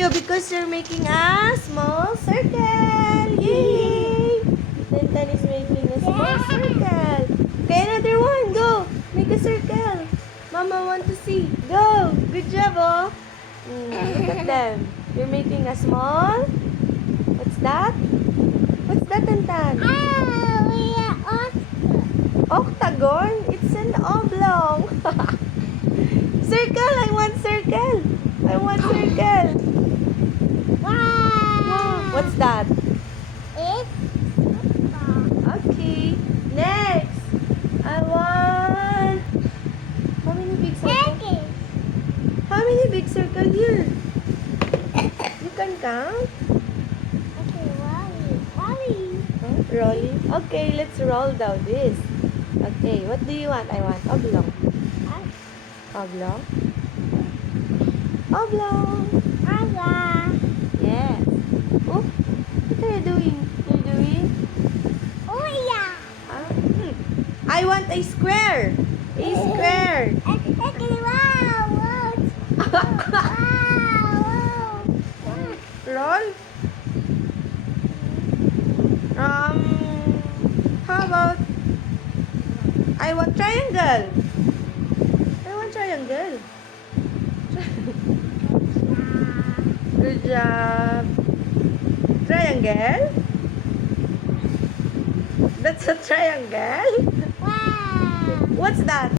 you because you're making a small circle. Yay! Tintan is making a small circle. Okay, another one. Go. Make a circle. Mama want to see. Go. Good job, oh. Look at them. You're making a small. What's that? What's that, Tintan? We are Octagon? It's an oblong. Circle! I want circle! I want circle! Wow. What's that? It's Okay. Next! I want... How many big circle? okay. How many big circle here? You can count? Okay, Wally. Huh? Rolling? Okay, let's roll down this. Okay, what do you want? I want oblong. Oblong? Oblong! Yes. Oh, what are you doing? You're doing? Oh yeah. I want a square. A square. Okay, wow. Wow. Roll. How about I want triangle. I want triangle. Good job. Triangle? That's a triangle? Wow. What's that?